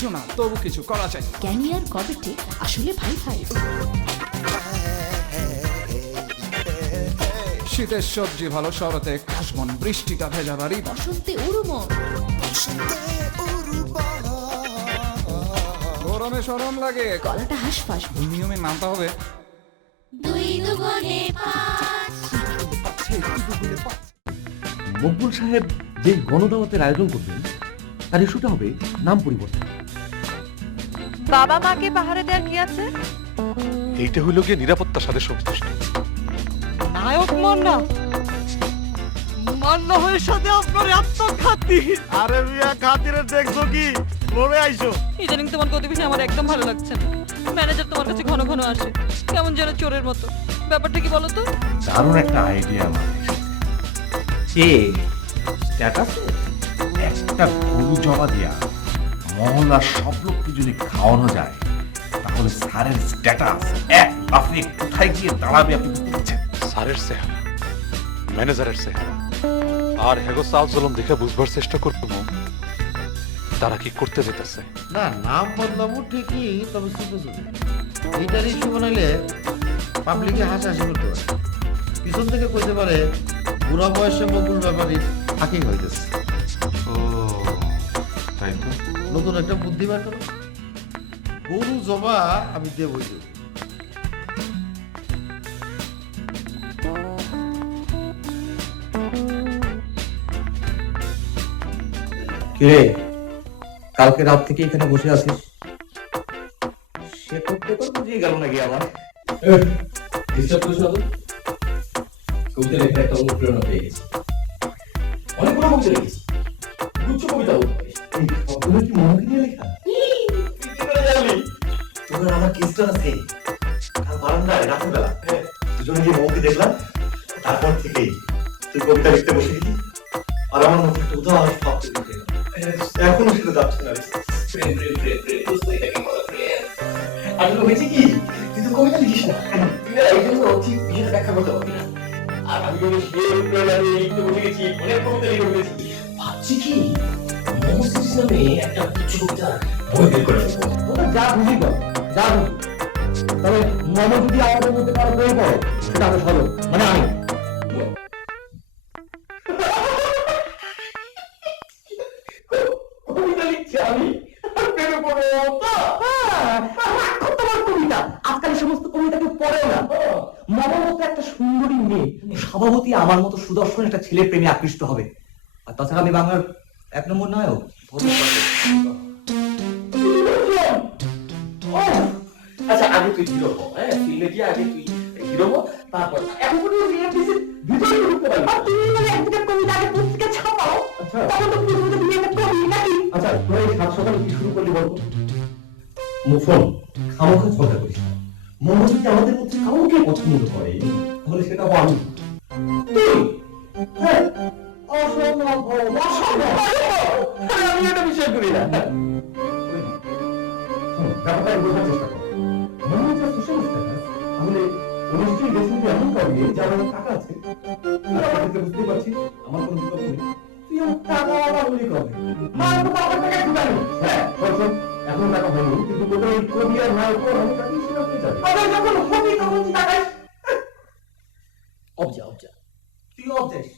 কিছু না, তবু কিছু করা চাই। ক্যানি আর কবেটে আসলে ভাই ভাই। শীতের সবজি ভালো, শরতে কাশবন, বৃষ্টিটা ভেজা বাড়ি, বসন্তে উড়ুমন, গরমে সরম লাগে, গলাটা হাঁসফাঁস। নিয়মে নামতে হবে। মকবুল সাহেব যে গণদাওয়াতের আয়োজন করবেন তার ইস্যুটা হবে নাম পরিবর্তন। বাবা মাকে পাহারা দেওয়ার কি আছে? এইটা হইল গিয়ে নিরাপত্তার সাথে সংশ্লিষ্ট। নায়ক মান্না মান্না হয়ে সাথে আপনার আত্মঘাতী। আরে মিয়া খাতিরে দেখছো কি মরে আইছো? ইদানিং তোমার গতিবিধি আমার একদম ভালো লাগছে না। ম্যানেজার তোমার কাছে ঘন ঘন আসে, কেমন যেন চোরের মতো। ব্যাপারটা কি বলো তো? দারুণ একটা আইডিয়া আমার। স্ট্যাটাসে একটা গরু জবা দিয়া মহল্লার সব লোককে যদি খাওয়ানো যায় তাহলে স্যারের স্ট্যাটাস এক লাফে কোথায় গিয়ে দাঁড়াবে আপনি বুঝছেন? স্যারের চেহারা, ম্যানেজারের চেহারা আর হেগো চাল চলন দেখে বুঝবার চেষ্টা করবো তারা কি করতে যেতেছে। না নাম বদলাবো ঠিকই, তবে এইটার ইস্যু বানাইলে পাবলিকে হাসাহাসি করতে পারে, পিছন থেকে কইতে পারে বুড়া বয়সে মকুল ব্যাপারী ফাঁকি হইতেছে। ও তাই তো। নতুন একটা বুদ্ধি বার করো, গরু জবা আমি দেবই দেব। কিরে, কালকে রাত থেকে এখানে বসে আছিস? সে করতে তো বুঝিয়ে গেল নাকি আমার? ডিস্টার্ব করিস না তো। কবিতা লেখা একটা অনুপ্রেরণা পেয়ে গেছি। অনেকগুলো কবিতা লিখেছি, গুচ্ছ কবিতা বলতে পারিস। এই সবগুলো কি মনকে নিয়ে লেখা? তুই কি করে জানলি? তোর আর আমার কেসটা আছে কাল বারান্দায় রাতের বেলা দুজনে গিয়ে মৌকে দেখলাম, তারপর থেকেই তুই কবিতা লিখতে বসে গেলি আর আমার মধ্যে একটা উদাস ভাব তৈরি হয়ে গেল। এখনো সেটা যাচ্ছে না রে। প্রেম প্রেম প্রেম প্রেম দোস্ত, এটাকে বলা প্রেম। আসলে হয়েছে কি, তুই তো কবিতা লিখিস না, তুই না এই জন্য ঠিক বিষয়টা ব্যাখ্যা করতে পারবি না। আর আমি কোনো লিখতে বসে গেছি, অনেক কবিতা লিখে ফেলেছি। ভাবছি কি মহসিস নামে একটা কিছু কবিতা বই বের করে ফেলবো। তোরা যা বুঝি কর, যা বুঝি। তবে মম যদি আমাদের মধ্যে কারো বই পড়ে সেটা আমি ভালো, মানে আমি কবিতা লিখছি, আমি প্রেমে পড়বো তো। তোমার কবিতা আজকাল সমস্ত কবিতা কেউ পড়ে না। মমের মতো একটা সুন্দরী মেয়ে স্বভাবতই আমার মতো সুদর্শন একটা ছেলের প্রেমে আকৃষ্ট হবে। আর তাছাড়া আমি বাংলার 1 নম্বর নায়ক। আচ্ছা আগে তুই হিরো হো, হ্যাঁ ফিল্মে গিয়ে আগে তুই হিরো হো, তারপর এখন কোনো রিয়েলিটির ভিতরে ঢুকতে পারবি। আর তুমি মানে একটা কবিতা আগে পুস্তিকা ছাপাও, আচ্ছা তখন তো পুরো তুমি একটা কবি নাকি? আচ্ছা তুই এই সাত সকালে কি শুরু করলি বলতো? মুফন খামোখা ঝগড়া করিস না। মোহাম্মদ যদি আমাদের মধ্যে কাউকে পছন্দ করে তাহলে সেটা হবো আমি। তুই হ্যাঁ অসম্ভব, অসম্ভব। আমি এটা বিশ্বাস করি না। ব্যাপারটা বোঝার চেষ্টা কর। মোহাম্মদ যা সোশ্যাল স্ট্যাটাস, তাহলে নিশ্চয়ই রেসিপি এমন করবি যার অনেক টাকা আছে। আর আমাদেরকে বুঝতে পারছিস আমার কোনো বিকল্প নেই। তুই আমার টাকা আবার বলি কবে? মার তো আমার টাকা ঢুকানি। হ্যাঁ শোন, এখন টাকা হয়নি, কিন্তু তোদের ওই কবি আর নায়ক অনেক টাকা সেটা পেয়ে যাবে। আরে যখন হবি তখন তুই টাকা অবজা অবজা তুই অবজাস।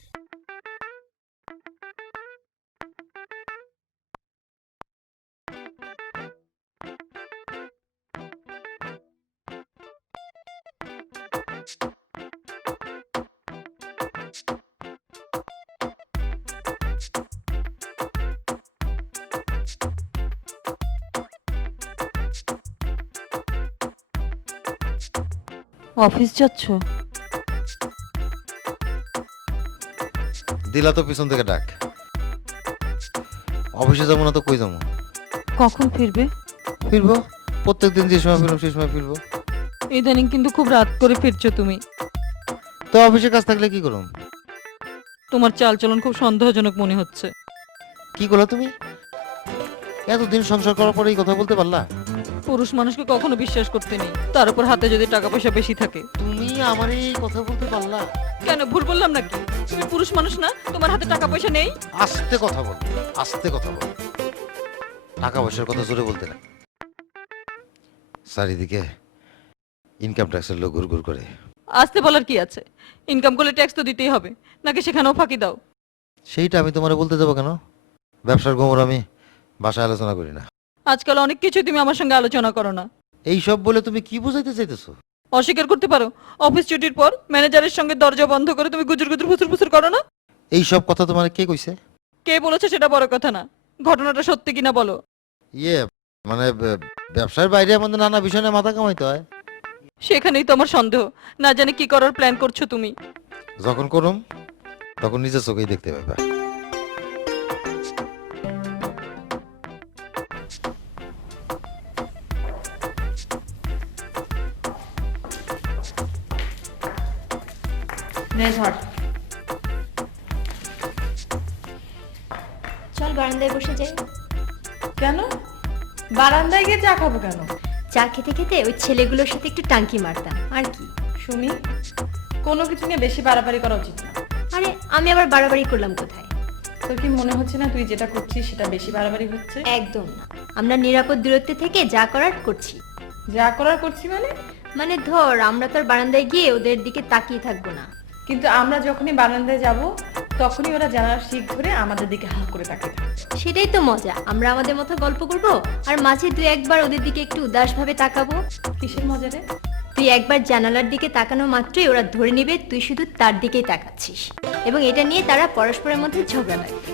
অফিস যাচ্ছ? দিলা তো পিছন থেকে ডাক। অফিসে যাবো না তো কই যাবো? কখন ফিরবে? ফিরবো প্রত্যেকদিন যে সময় ফিরবো সেই সময় ফিরবো। ইদানিং কিন্তু খুব রাত করে ফিরছো তুমি। তো অফিসে কাজ থাকলে কি করুম? তোমার চালচলন খুব সন্দেহজনক মনে হচ্ছে। কি করলো তুমি? এতদিন সংসার করার পরে এই কথা বলতে পারলা? পুরুষ মানুষকে কখনো বিশ্বাস করতে নেই, তার উপর হাতে যদি টাকা পয়সা বেশি থাকে। তুমি আমার এই কথা বলতে পারলা? কেন ভুল বললাম নাকি? তুমি পুরুষ মানুষ না? তোমার হাতে টাকা পয়সা নেই? আস্তে কথা বল, আস্তে কথা বল। টাকা পয়সার কথা জোরে বলতে না। চারিদিকে ইনকাম ট্যাক্সের লোক ঘুর ঘুর করে। আসতে বলার কি আছে? ইনকাম করলে ট্যাক্স তো দিতেই হবে, নাকি সেখানেও ফাঁকি দাও? সেইটা আমি তোমারে বলতে যাবো কেন? ব্যবসার গোমর আমি বাসায় আলোচনা করি না। আজকাল অনেক কিছুই তুমি আমার সঙ্গে আলোচনা করো না। এই সব বলে তুমি কি বুঝাইতে চাইতেছো? অস্বীকার করতে পারো অফিস ছুটির পর ম্যানেজারের সঙ্গে দরজা বন্ধ করে তুমি গুজুর গুজুর ফুসুর ফুসুর করো না? এই সব কথা তোমার কে কইছে? কে বলেছে সেটা বড় কথা না, ঘটনাটা সত্যি কিনা বলো। ইয়ে মানে ব্যবসার বাইরে আমাদের নানা বিষয় নিয়ে মাথা কামাইতে হয়। সেখানেই তো আমার সন্দেহ, না জানি কি করার প্ল্যান করছো তুমি। যখন করুম তখন নিজের চোখেই দেখতে পাবে। চল বারান্দায় বসে যাই। কেন বারান্দায় গিয়ে চা খাবো কেন? চা খেতে খেতে ওই ছেলেগুলোর সাথে একটু টাঙ্কি মারতাম আর কি। শুনি, কোনো কিছু নিয়ে বেশি বাড়াবাড়ি করা উচিত না। আরে আমি আবার বাড়াবাড়ি করলাম কোথায়? তোর কি মনে হচ্ছে না তুই যেটা করছিস সেটা বেশি বাড়াবাড়ি হচ্ছে? একদম না, আমরা নিরাপদ দূরত্বে থেকে যা করার করছি। যা করার করছি মানে? মানে ধর আমরা তোর বারান্দায় গিয়ে ওদের দিকে তাকিয়ে থাকবো না। কিন্তু আমরা যখনই বারান্দায় যাব তখনই ওরা জানালার শিক ধরে আমাদের দিকে হাঁ করে তাকিয়ে থাকে। সেটাই তো মজা, আমরা আমাদের মতো গল্প করব আর মাঝে দুই একবার ওদের দিকে একটু উদাস ভাবে তাকাবো। কিসের মজা রে? তুই একবার জানালার দিকে তাকানো মাত্রই ওরা ধরে নেবে তুই শুধু তার দিকেই তাকাচ্ছিস, এবং এটা নিয়ে তারা পরস্পরের মধ্যে ঝগড়া লাগবে।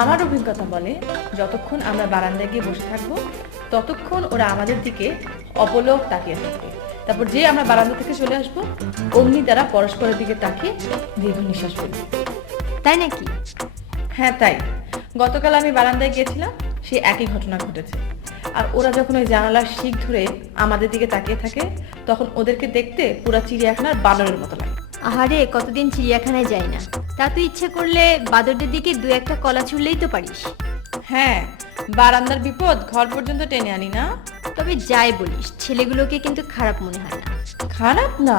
আমার অভিজ্ঞতা বলে যতক্ষণ আমরা বারান্দায় গিয়ে বসে থাকবো ততক্ষণ ওরা আমাদের দিকে অপলক তাকিয়ে থাকবে। তারপর যে আমরা বারান্দা থেকে চলে আসবো অমনি তারা পরস্পরের দিকে তাকিয়ে দীর্ঘ নিঃশ্বাস ফেলবে। তাই নাকি? হ্যাঁ তাই। গতকাল আমি বারান্দায় গিয়েছিলাম, সেই একই ঘটনা ঘটেছে। আর ওরা যখন ওই জানালার শিক ধরে আমাদের দিকে তাকিয়ে থাকে তখন ওদেরকে দেখতে পুরো চিড়িয়াখানার বানরের মতো লাগে। আহারে কতদিন চিড়িয়াখানায় যাই না, তা তুই ইচ্ছে করলে বাদরদের দিকে দু একটা কলা ছুড়লেই তো পারিস। হ্যাঁ, বারান্দার বিপদ ঘর পর্যন্ত টেনে আনি না। তবে যাই বলিস ছেলেগুলোকে কিন্তু খারাপ মনে হয় না। খারাপ না,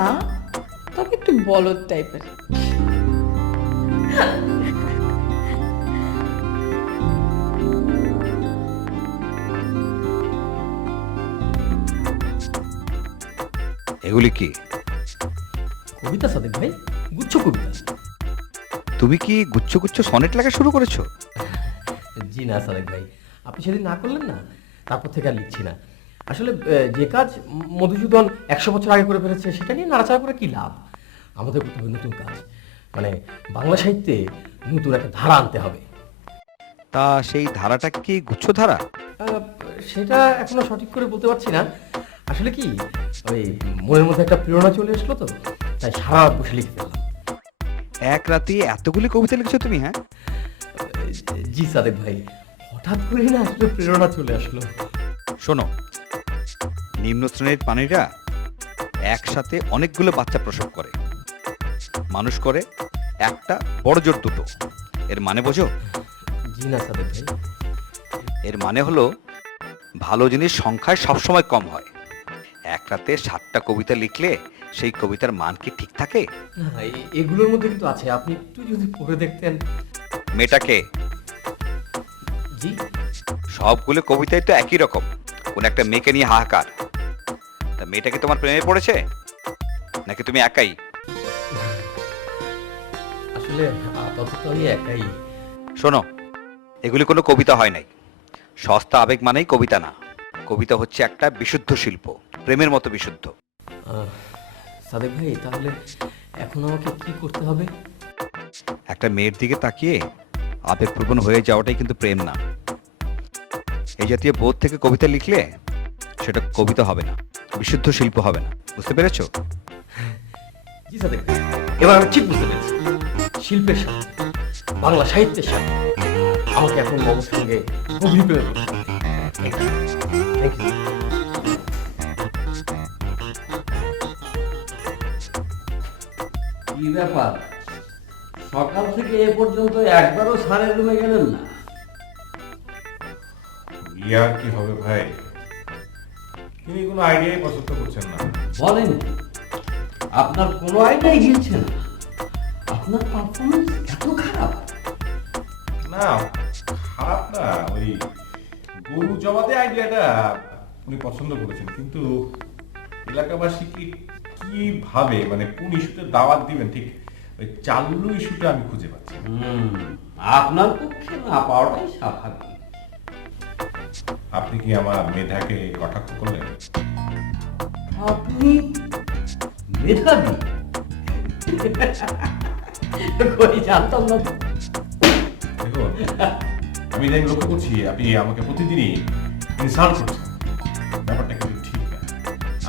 তবে একটু বলদ টাইপের। এগুলি কি? কবিতা সাদেক ভাই, গুচ্ছ কবিতা। তুমি কি গুচ্ছ গুচ্ছ সনেট লেখা শুরু করেছো? জি না সাদেক ভাই, আপনি সেদিন না করলেন না, তারপর থেকে আর লিখছি না। আসলে যে কাজ মধুসূদন 100 বছর আগে করে ফেলেছে সেটা নিয়ে নাড়াচাড়া করে কি লাভ? আমাদের করতে হবে নতুন কাজ, মানে বাংলা সাহিত্যে নতুন একটা ধারা আনতে হবে। তা সেই ধারাটা কি গুচ্ছ ধারা? সেটা এখনো সঠিক করে বলতে পারছি না। আসলে কি ওই মনের মধ্যে একটা প্রেরণা চলে আসলো তো, তাই সারা রাত বসে লিখে ফেললাম। এক রাতে এতগুলি কবিতা লিখেছো তুমি? হ্যাঁ জি সাদেক ভাই, হঠাৎ করে না আসলে প্রেরণা চলে আসলো। শোনো, নিম্ন শ্রেণীর প্রাণীরা একসাথে অনেকগুলো বাচ্চা প্রসব করে, মানুষ করে একটা, বড় জোর দুটো। এর মানে বোঝো? জি না সাদেক ভাই। এর মানে হলো ভালো জিনিস সংখ্যায় সবসময় কম হয়। এক রাতে 7টা কবিতা লিখলে সেই কবিতার মান কি ঠিক থাকে? না, এগুলোর মধ্যে কিন্তু আছে, আপনি একটু যদি পড়ে দেখতেন। মেয়েটাকে? জি, সবগুলো কবিতাই তো একই রকম, কোন একটা মেয়েকে নিয়ে হাহাকার। তা মেয়েটাকে তোমার প্রেমে পড়েছে নাকি তুমি একাই? আসলে আপাতত আমি একাই। শোনো, এগুলি কোনো কবিতা হয় নাই। সস্তা আবেগ মানেই কবিতা না। কবিতা হচ্ছে একটা বিশুদ্ধ শিল্প, প্রেমের মতো বিশুদ্ধ। সাদেক ভাই, তাহলে এখন আমাকে কি করতে হবে? একটা মেয়ের দিকে তাকিয়ে আবেগপ্রবণ হয়ে যাওয়াটাই কিন্তু প্রেম না। এই জাতীয় বোধ থেকে কবিতা লিখলে সেটা কবিতা হবে না, বিশুদ্ধ শিল্প হবে না। বুঝতে পেরেছো? জি সাদেক ভাই, এবার আমি ঠিক বুঝতে পেরেছি। শিল্পের সাথে, বাংলা সাহিত্যের সাথে আমাকে এখন মমর সঙ্গে গভীর প্রেমে পড়তে হবে। Thank you. কি ব্যাপার, সকাল থেকে এ পর্যন্ত একবারও স্যারের রুমে গেলেন না? ইয়ার কি হবে ভাই, তিনি কোনো আইডিয়াই পছন্দ করছেন না। বলেন, আপনার কোনো আইডিয়াই গিলছে না? আপনার পারফরমেন্স এত খারাপ? না, খারাপ না, ওই গরু জমা দিয়ে আইডিয়াটা উনি পছন্দ করেছেন, কিন্তু এলাকাবাসী কি ভাবে, মানে কোন ইস্যুতে দাওয়াত দিবেন, ঠিক ওই চালু ইস্যুটা আমি খুঁজে পাচ্ছি না। আপনার পক্ষে না পাওয়াটাই স্বাভাবিক। আপনি কি আমার মেধাকে কটাক্ষ করলেন? আপনি মেধাবী? কই জানতাম না। দেখুন, আমি যাই লক্ষ্য করছি আপনি আমাকে প্রতিদিনই ইনসাল্ট করছেন, ব্যাপারটা কিন্তু ঠিক না।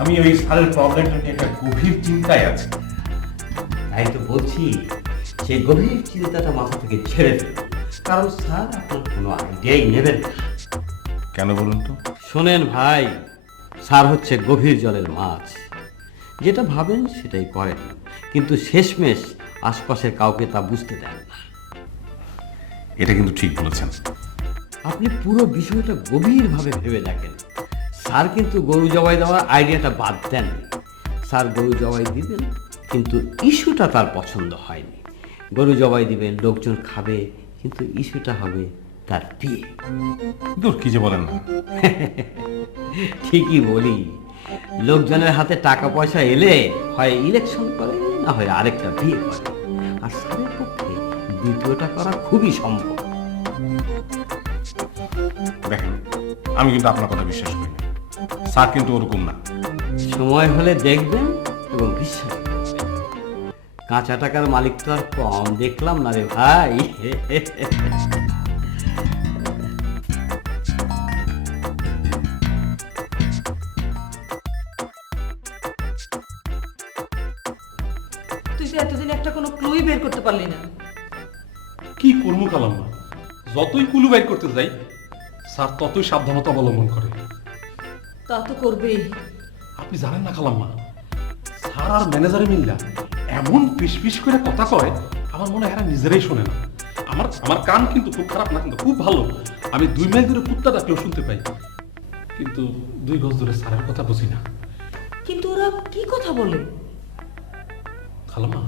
আমি ওই স্যারের প্রবলেমটা নিয়ে একটা গভীর চিন্তায় আছি। তাই তো বলছি, সেই গভীর চিন্তাটা মাথা থেকে ছেড়ে ফেলুন, কারণ স্যার আপনার কোনো আইডিয়াই নেবেন না। কেন বলুন তো? শোনেন ভাই, স্যার হচ্ছে গভীর জলের মাছ, যেটা ভাবেন সেটাই করেন, কিন্তু শেষমেশ আশপাশের কাউকে তা বুঝতে দেন না। এটা কিন্তু ঠিক বলেছেন। আপনি পুরো বিষয়টা গভীরভাবে ভেবে দেখেন। স্যার কিন্তু গরু জবাই দেওয়ার আইডিয়াটা বাদ দেন। স্যার গরু জবাই দিবেন, কিন্তু ইস্যুটা তার পছন্দ হয়নি। গরু জবাই দিবেন, লোকজন খাবে, কিন্তু ইস্যুটা হবে তার বিয়ে। দূর, কি যে বলেন না। ঠিকই বলি, লোকজনের হাতে টাকা পয়সা এলে হয় ইলেকশন করে, না হয় আরেকটা বিয়ে করে। আর স্যারের পক্ষে দ্বিতীয়টা করা খুবই সম্ভব। দেখেন, আমি কিন্তু আপনার কথা বিশ্বাস করি না। স্যার কিন্তু ওরকম না। সময় হলে দেখবেন এবং বিশ্বাস করবেন। কাঁচা টাকার মালিক তো আর কম দেখলাম না রে ভাই। তুই তো এতদিন একটা কোনো ক্লুই বের করতে পারলি না। কি করবো কালাম্মা, যতই কুলু বাইর করতে যাই স্যার ততই সাবধানতা অবলম্বন করে। তা তো করবেই। আপনি জানেন না কালাম্মা, স্যার আর ম্যানেজারে মিল্লা এমন ফিস করে কথা কয়, আমার মনে হয় এরা নিজেরাই শোনে না। আমার কান কিন্তু খুব খারাপ না, কিন্তু খুব ভালো। আমি 2 মাইল দূরে কুত্তা ডাকলেও শুনতে পাই, কিন্তু 2 গজ দূরে স্যারের কথা বুঝি না। কিন্তু ওরা কি কথা বলে? খালাম্মা,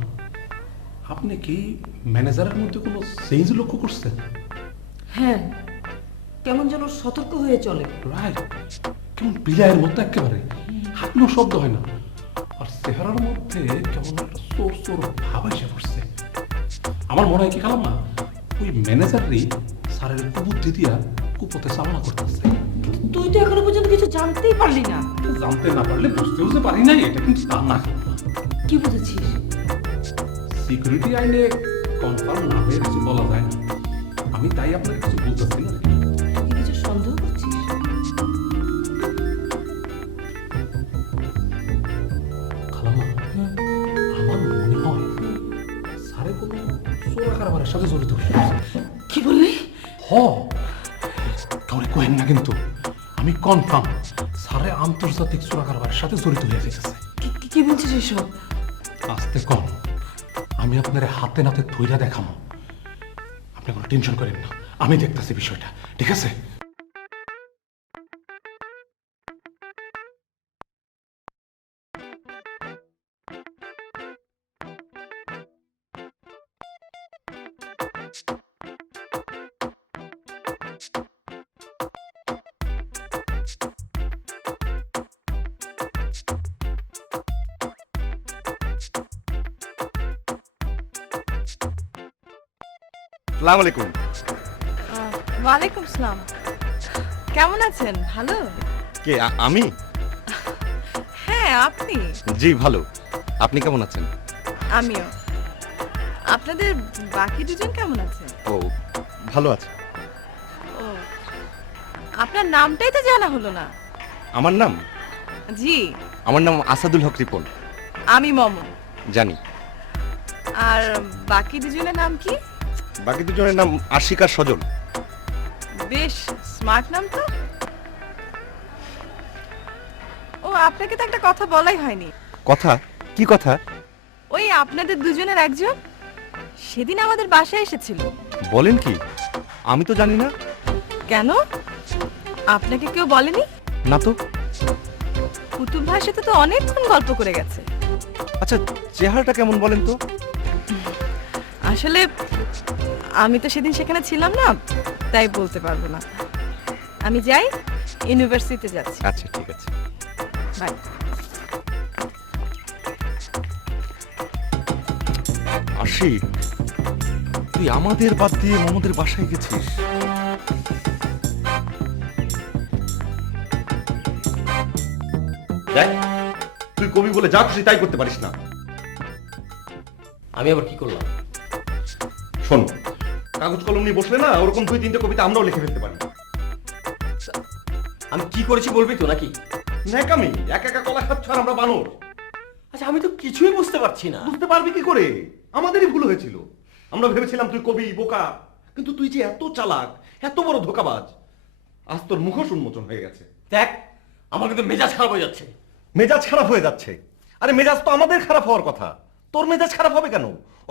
আপনি কি ম্যানেজারের মধ্যে কোনো চেঞ্জ লক্ষ্য করছেন? হ্যাঁ, কেমন যেন সতর্ক হয়ে চলে। রাইট, কেমন বিলাইয়ের মতো একেবারে, হাঁটলেও শব্দ হয় না। আর চেহারার মধ্যে কেমন একটা চোর ভাব এসে পড়ছে। আমার মনে হয় কি খালাম্মা, ওই ম্যানেজারই স্যারের কুবুদ্ধি দিয়া কুপথে চালনা করতেছে। তুই তো এখনো পর্যন্ত কিছু জানতেই পারলি না। জানতে না পারলে বুঝতে পারি নাই, এটা কিন্তু তা না। কি বুঝেছিস? সিকিউরিটি আইনে কনফার্ম না হয়ে কিছু বলা যায় না। আমি তাই আপনাকে কিছু বলতেছি না। তুই কিছু সন্দেহ করছিস? খালাম্মা, আমার মনে হয় স্যারে কোনো চোরা কারবারের সাথে জড়িত হয়ে গেছে। কি বললি? কাউরে কহেন না, কিন্তু আমি কনফার্ম স্যারে আন্তর্জাতিক চোরা কারবারের সাথে জড়িত হয়ে গেছে। কি বলছিস এসব? আস্তে কম, আমি আপনার হাতে নাতে ধইরা দেখামো। আপনি কোনো টেনশন করেন না, আমি দেখতেছি বিষয়টা, ঠিক আছে? আসসালামু আলাইকুম। ওয়ালাইকুম আসসালাম। কেমন আছেন? ভালো? কে আমি? হ্যাঁ, আপনি? জি ভালো। আপনি কেমন আছেন? আমিও। আপনাদের বাকি দুজন কেমন আছে? ও ভালো আছে। ও, আপনার নামটাই তো জানা হলো না। আমার নাম? জি। আমার নাম আসাদুল হক রিপন। আমি মমন। জানি। আর বাকি দুজনের নাম কি? বাকি দুজনের নাম আশিক আর সজল। বেশ স্মার্ট নাম তো। ও, আপনাকে তো একটা কথা বলাই হয়নি। কথা? কি কথা? ওই আপনাদের দুজনের একজন সেদিন আমাদের বাসায় এসেছিল। বলেন কি? আমি তো জানি না। কেন, আপনাকে কেউ বলেনি? না তো। কুতুব ভাইয়ের সাথে তো অনেকক্ষণ গল্প করে গেছে। আচ্ছা, চেহারাটা কেমন বলেন তো? আসলে আমি তো সেদিন সেখানে ছিলাম না, তাই বলতে পারবো না। আমি যাই, ইউনিভার্সিটিতে যাচ্ছি। আচ্ছা ঠিক আছে। বাই। আশিক, তুই আমাদের বাদ দিয়ে মোহাম্মদের বাসায় গেছিস? দেখ, তুই কবি বলে যা খুশি তাই করতে পারিস না। আমি আবার কি করলাম? শোন, কাগজ কলম নিয়ে বসলে না ওরকম 2-3টে কবিতা আমরাও লিখে ফেলতে পারি। আমি কি করেছি বলবি তো নাকি? ন্যাকামি, একা একা কলা খাচ্ছ আর আমরা বানর। আচ্ছা, আমি তো কিছুই বুঝতে পারছি না। বুঝতে পারবি কি করে? আমাদেরই ভুল হয়েছিল। আমরা ভেবেছিলাম তুই কবি, বোকা, কিন্তু তুই যে এত চালাক, এত বড় ধোঁকাবাজ, আজ তোর মুখোশ উন্মোচন হয়ে গেছে। দেখ, আমার কিন্তু মেজাজ খারাপ হয়ে যাচ্ছে। মেজাজ খারাপ হয়ে যাচ্ছে? আরে মেজাজ তো আমাদের খারাপ হওয়ার কথা, তোর মেজাজ খারাপ হবে কেন?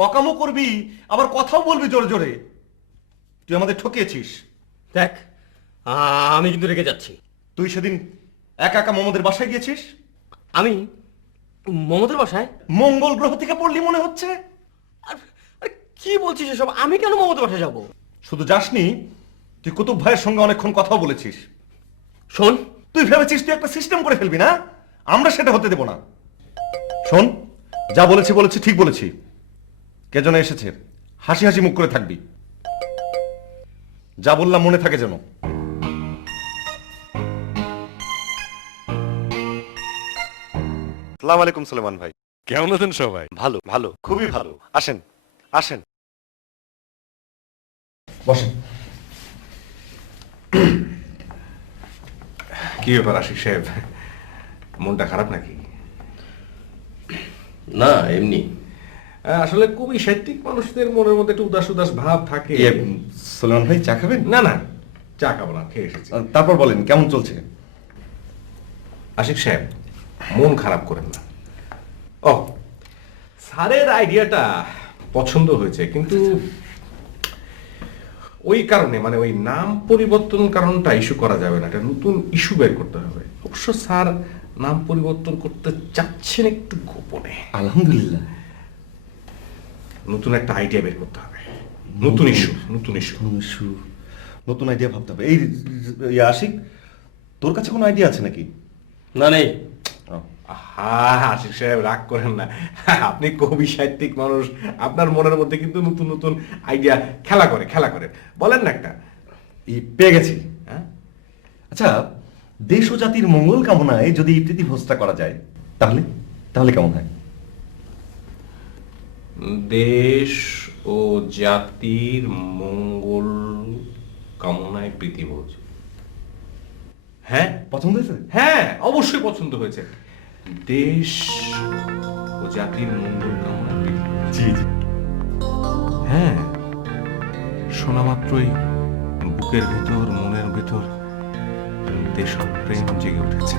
অকামও করবি, আবার কথাও বলবি জোরে জোরে। তুই আমাদের ঠকিয়েছিস। দেখ, আমি কিন্তু রেগে যাচ্ছি। তুই সেদিন একা একা মোহাম্মদের বাসায় গিয়েছিস। আমি মমতার বাসায়? মঙ্গল গ্রহ থেকে পড়লি মনে হচ্ছে। আরে কি বলছিস এসব? আমি কেন মমতার বাসায় যাব? শুধু যাসনি, তুই কুতুব ভাইয়ের সঙ্গে অনেকক্ষণ কথাও বলেছিস। শোন, তুই ভেবেছিস তুই একটা সিস্টেম করে ফেলবি না? আমরা সেটা হতে দেব না। শোন, যা বলেছি বলেছি, ঠিক বলেছি। কে যেন এসেছে, হাসি হাসি মুখ করে থাকবি। যা বললাম মনে থাকে যেন। আসসালামু আলাইকুম সুলেমান ভাই। কেমন আছেন সবাই? ভালো ভালো, খুবই ভালো। আসেন আসেন, বসেন। কি ব্যাপার আশিক সাহেব, মনটা খারাপ নাকি? না, এমনি। আসলে কবি সাহিত্যিক মানুষদের মনের মধ্যে একটু উদাস উদাস ভাব থাকে। সুলেমান ভাই চা খাবেন? না না, চা খাবো না, খেয়ে এসেছি। তারপর বলেন কেমন চলছে? আশিক সাহেব, মন খারাপ করেন না। ও, স্যারের আইডিয়াটা পছন্দ হয়েছে, কিন্তু ওই কারণে মানে ওই নাম পরিবর্তন কারণটা ইস্যু করা যাবে না, একটা নতুন ইস্যু বের করতে হবে। অবশ্য স্যার নাম পরিবর্তন করতে চাচ্ছেন একটু গোপনে। আলহামদুলিল্লাহ। নতুন একটা আইডিয়া বের করতে হবে, নতুন ইস্যু, নতুন ইস্যু, নতুন আইডিয়া ভাবতে হবে। এই আশিক, তোর কাছে কোনো আইডিয়া আছে নাকি? না, নেই। হ্যাঁ আশিক সাহেব, রাগ করেন না। আপনি কবি সাহিত্যিক মানুষ, আপনার মনের মধ্যে কিন্তু নতুন নতুন আইডিয়া খেলা করে। বলেন না একটা। পেয়ে গেছি। হ্যাঁ, আচ্ছা, দেশ ও জাতির মঙ্গল কামনায় যদি এই প্রীতিভোজটা করা যায়, তাহলে তাহলে কেমন হয়? দেশ ও জাতির মঙ্গল কামনায় প্রীতিভোজ। হ্যাঁ, পছন্দ হয়েছে? হ্যাঁ, অবশ্যই পছন্দ হয়েছে। দেশ ও জাতির মঙ্গল কামনায় প্রীতিভোজ। জি জি। হ্যাঁ, শোনা মাত্রই বুকের ভেতর, মনের ভেতর দেশপ্রেম জেগে উঠেছে।